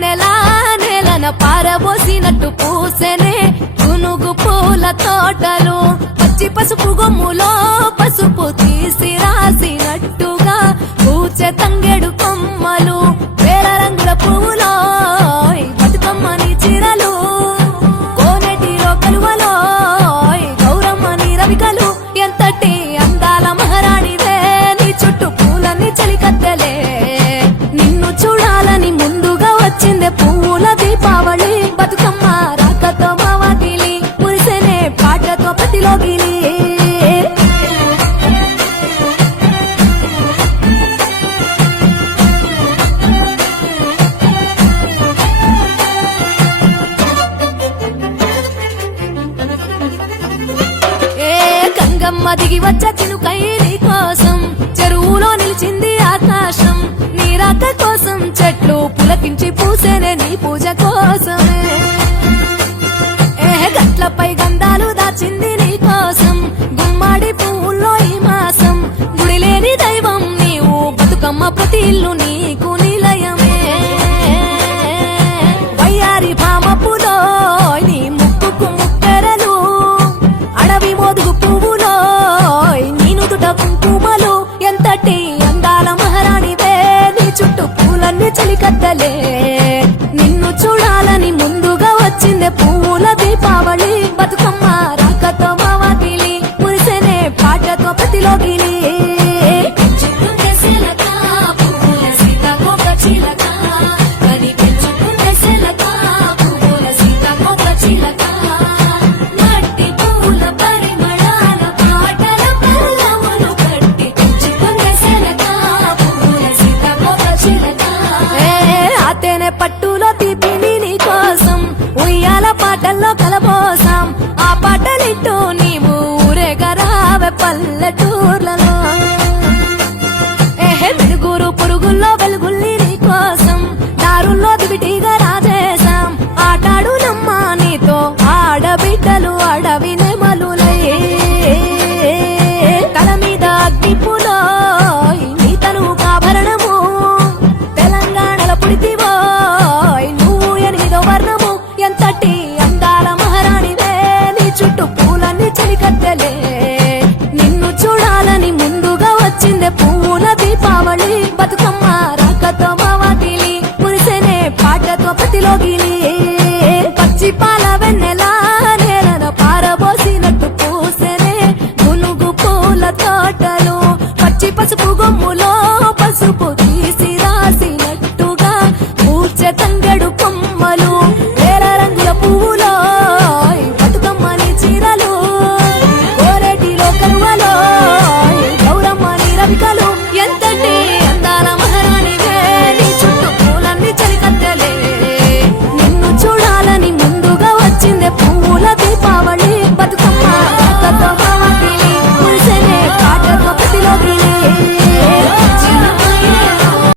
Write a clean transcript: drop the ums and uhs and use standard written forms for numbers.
వెన్నెలా నేలన పారబోసినట్టు పూసెనే గునుగు పూల తోటలు పచ్చి పసుపు గొమ్ములో పసుపు తీసి రాసినట్టుగా పూచె తంగెడు కొమ్మలు వేల రంగుల పువ్వులో బతుకమ్మని చీరలు కోనేటిలో కలువలో గౌరమ్మని రవికలు ఎంతటి అందాల మహారాణివే నీ చుట్టూ పూలన్నీ చలికత్తెలే నిన్ను చూడాలని ముందుగా వచ్చిందే పువ్వుల దీపావళి బతుకమ్మ రాకతో మా వాకిలి మురిసెనే పాటతో ప్రతిలోగిలి గంగమ్మ దిగి వచ్చ చినుకై నీ కోసం చెరువులో నిలిచింది ఆకాశం నీ రాక కోసం చెట్లు పులకించి పూసేనే నీ పూజ కోసమే గట్లపై గంధాలు దాచింది నీ కోసం గుమ్మాడి పువ్వుల్లో ఈ మాసం గుడిలేని దైవం నీవు బతుకమ్మ ప్రతి ఇల్లు నీకు నిలయమే వయ్యారి భామపులో నీ ముక్కుకు ముక్కెరలు అడవి మోదుగు పువ్వులో నీ నుదుట కుంకుమలు ఎంతటి అందాల మహారాణివే నీ చుట్టూ పూలన్నీ చలికత్తలే నిన్ను చూడాలని ముందుగా వచ్చిందే పువ్వుల దీపావళి బతుకమ్మ రాకతో మా వాకిలి మురిసెనే పాటతో ప్రతిలోగిలి పట్టులో తీపిని నీ కోసం ఉయ్యాల పాటల్లో కలబోసాం ఆ పాటలిట్టు నీవు ఊరేగరావే పల్లెటూర్లలో వెలుగురు పురుగుల్లో వెలుగుల్ని నీ కోసం దారుల్లో దివిటిగా రాజేశాం ఆటాడు నమ్మ నీతో ఆడబిడ్డలు అడవి నెమలులై తల మీద అగ్నిపులో నీ తను ఆభరణము తెలంగాణలో పుడితివో నువ్వు 8వ వర్ణము ఎంతటి అందాల మహారాణివే నీ చుట్టూ పూలన్నీ చలికత్తెలే నిన్ను చూడాలని ముందుగా వచ్చిందే పువ్వుల దీపావళి బతుకమ్మ రాకతో మా వాకిలి మురిసెనే పాటతో ప్రతిలోగిలి పచ్చి పాల వెన్నెలా నేలన పారబోసినట్టు పూసెనే గునుగు పూల తోటలు పచ్చి పసుపు గొమ్ములో పసుపు తీసి